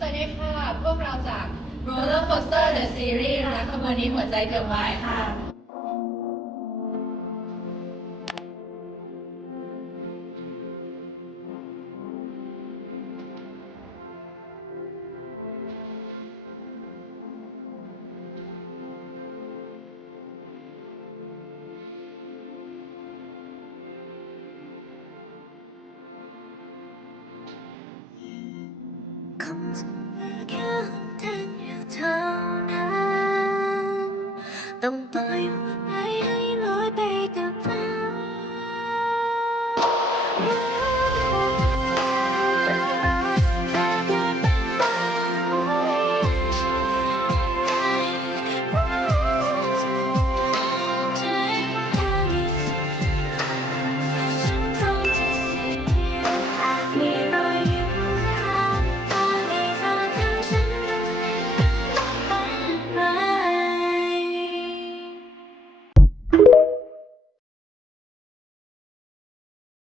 สวัสดีค่ะพวกเราจาก Roller Coaster The Series และขบวนนี้หัวใจเกือบวายค่ะ คำที่มีแค่เธออยู่เท่านั้นต้องปล่อย